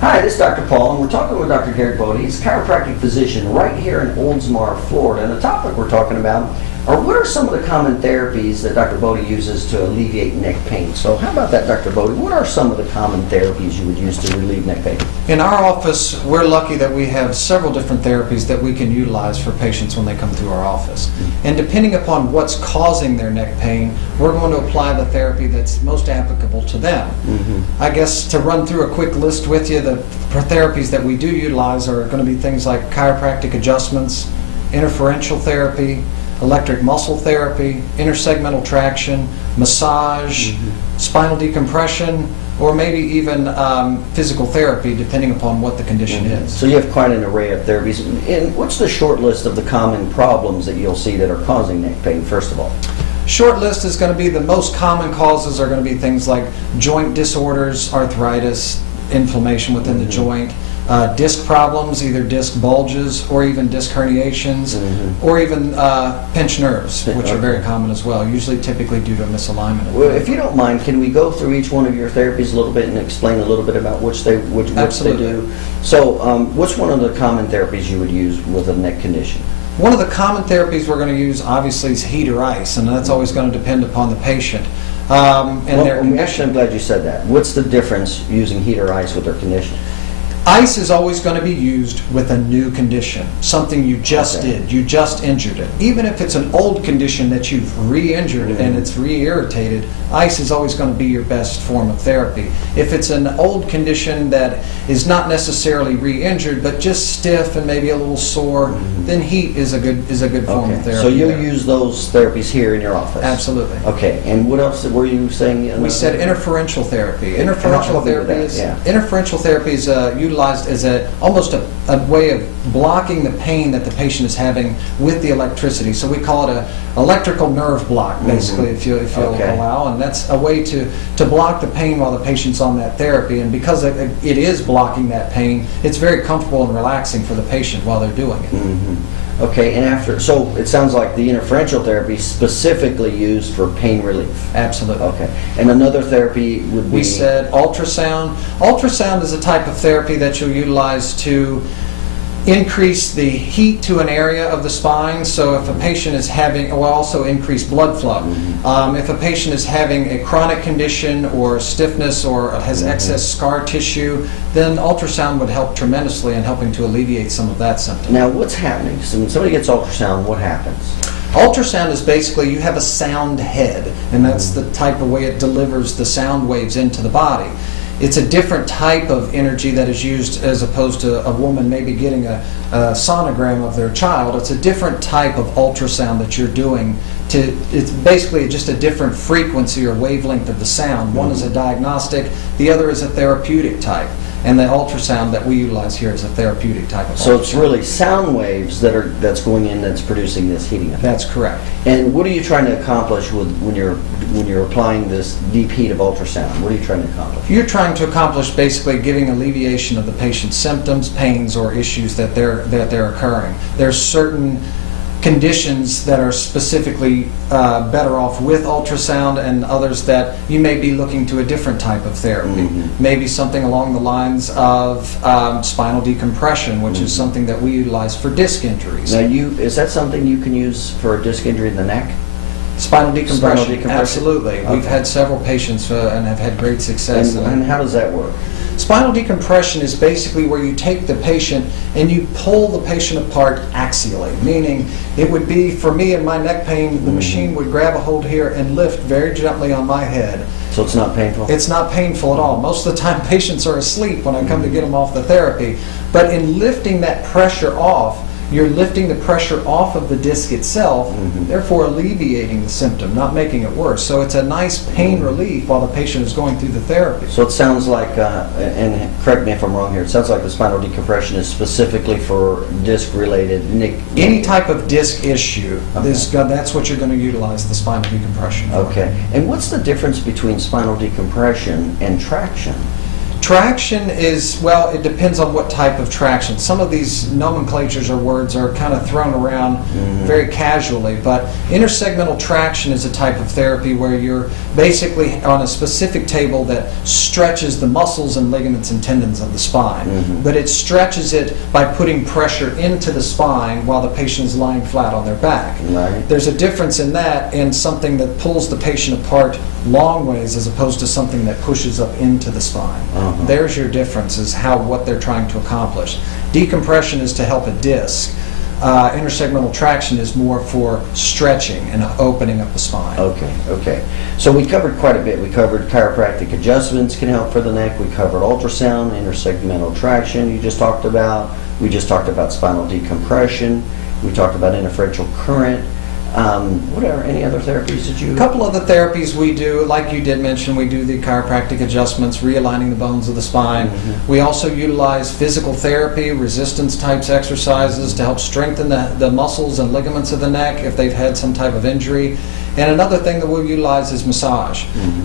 Hi, this is Dr. Paul, and we're talking with Dr. Garrett Bode. He's a chiropractic physician right here in Oldsmar, Florida. And the topic we're talking about are what are some of the common therapies that Dr. Bode uses to alleviate neck pain. So how about that, Dr. Bode? What are some of the common therapies you would use to relieve neck pain? In our office, we're lucky that we have several different therapies that we can utilize for patients when they come through our office. And depending upon what's causing their neck pain, we're going to apply the therapy that's most applicable to them. I guess to run through a quick list with you, the therapies that we do utilize are going to be things like chiropractic adjustments, interferential therapy, electric muscle therapy, intersegmental traction, massage, spinal decompression, or maybe even physical therapy, depending upon what the condition is. So you have quite an array of therapies. And what's the short list of the common problems that you'll see that are causing neck pain, first of all? Short list is going to be the most common causes are going to be things like joint disorders, arthritis, inflammation within the joint, disc problems, either disc bulges or even disc herniations, or even pinched nerves, which are very common as well, usually typically due to misalignment. Well, if you don't mind, can we go through each one of your therapies a little bit and explain a little bit about which they do? So what's one of the common therapies you would use with a neck condition? One of the common therapies we're going to use obviously is heat or ice, and that's always going to depend upon the patient. Actually, I'm glad you said that. What's the difference using heat or ice with their condition? Ice is always going to be used with a new condition, something you just did, you just injured it. Even if it's an old condition that you've re-injured and it's re-irritated, ice is always going to be your best form of therapy. If it's an old condition that is not necessarily re-injured but just stiff and maybe a little sore, then heat is a good form of therapy. So you'll use those therapies here in your office? Absolutely. Okay, and what else were you saying? We said interferential therapy. Interferential therapy is utilized as almost a way of blocking the pain that the patient is having with the electricity. So we call it a electrical nerve block, basically, if you'll allow, and that's a way to block the pain while the patient's on that therapy. And because it is blocking that pain, it's very comfortable and relaxing for the patient while they're doing it. Okay, and so it sounds like the interferential therapy is specifically used for pain relief. Absolutely. Okay, and another therapy would be? We said ultrasound. Ultrasound is a type of therapy that you'll utilize to increase the heat to an area of the spine. So if a patient is having, will also increase blood flow. If a patient is having a chronic condition or stiffness or has excess scar tissue, then ultrasound would help tremendously in helping to alleviate some of that symptom. Now what's happening? So when somebody gets ultrasound, what happens? Ultrasound is basically you have a sound head, and that's the type of way it delivers the sound waves into the body. It's a different type of energy that is used as opposed to a woman maybe getting a sonogram of their child. It's a different type of ultrasound that you're doing. It's basically just a different frequency or wavelength of the sound. One is a diagnostic, the other is a therapeutic type. And the ultrasound that we utilize here is a therapeutic type of ultrasound. So it's really sound waves that's going in that's producing this heating effect. That's correct. And what are you trying to accomplish when you're applying this deep heat of ultrasound? What are you trying to accomplish? You're trying to accomplish basically giving alleviation of the patient's symptoms, pains, or issues that they're occurring. There's certain conditions that are specifically better off with ultrasound, and others that you may be looking to a different type of therapy. Maybe something along the lines of spinal decompression, which is something that we utilize for disc injuries. Now, is that something you can use for a disc injury in the neck? Spinal decompression, absolutely. We've had several patients and have had great success. And how does that work? Spinal decompression is basically where you take the patient and you pull the patient apart axially, meaning it would be, for me and my neck pain, the machine would grab a hold here and lift very gently on my head. So it's not painful? It's not painful at all. Most of the time patients are asleep when I come to get them off the therapy. But in lifting that pressure off, you're lifting the pressure off of the disc itself, therefore alleviating the symptom, not making it worse. So it's a nice pain relief while the patient is going through the therapy. So it sounds like, and correct me if I'm wrong here, it sounds like the spinal decompression is specifically for disc-related neck. Any type of disc issue, that's what you're going to utilize the spinal decompression for. Okay. And what's the difference between spinal decompression and traction? Traction is, well, it depends on what type of traction. Some of these nomenclatures or words are kind of thrown around very casually, but intersegmental traction is a type of therapy where you're basically on a specific table that stretches the muscles and ligaments and tendons of the spine. But it stretches it by putting pressure into the spine while the patient is lying flat on their back. Right. There's a difference in that and something that pulls the patient apart long ways as opposed to something that pushes up into the spine. There's your difference, is what they're trying to accomplish. Decompression is to help a disc. Intersegmental traction is more for stretching and opening up the spine. Okay. So we covered quite a bit. We covered chiropractic adjustments can help for the neck. We covered ultrasound, intersegmental traction you just talked about. We just talked about spinal decompression. We talked about interferential current. What are any other therapies that you... A couple other therapies we do, like you did mention, we do the chiropractic adjustments, realigning the bones of the spine. We also utilize physical therapy, resistance types exercises to help strengthen the muscles and ligaments of the neck if they've had some type of injury. And another thing that we'll utilize is massage.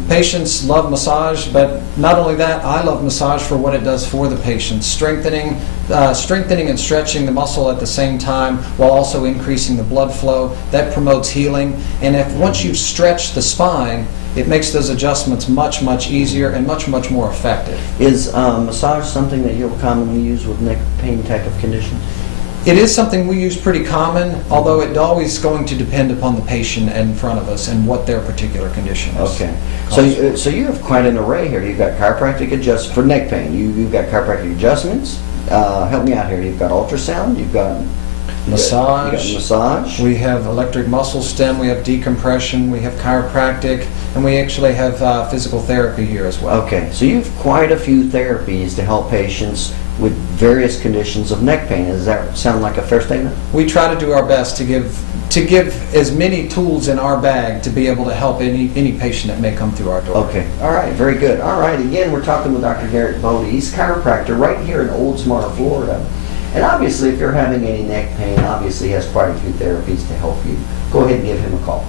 Patients love massage, but not only that, I love massage for what it does for the patient, strengthening and stretching the muscle at the same time while also increasing the blood flow. That promotes healing. And once you've stretched the spine, it makes those adjustments much, much easier and much, much more effective. Is massage something that you'll commonly use with neck pain type of conditions? It is something we use pretty common, although it's always going to depend upon the patient in front of us and what their particular condition is. Okay. So you have quite an array here. You've got chiropractic adjustments for neck pain. You've got chiropractic adjustments. Help me out here. You've got ultrasound. You've got massage. You got massage. We have electric muscle stim. We have decompression. We have chiropractic. And we actually have physical therapy here as well. Okay. So you have quite a few therapies to help patients with various conditions of neck pain. Does that sound like a fair statement? We try to do our best to give as many tools in our bag to be able to help any patient that may come through our door. Okay. All right. Very good. All right. Again, we're talking with Dr. Garrett Bode. He's a chiropractor right here in Oldsmar, Florida. And obviously, if you're having any neck pain, obviously he has quite a few therapies to help you. Go ahead and give him a call.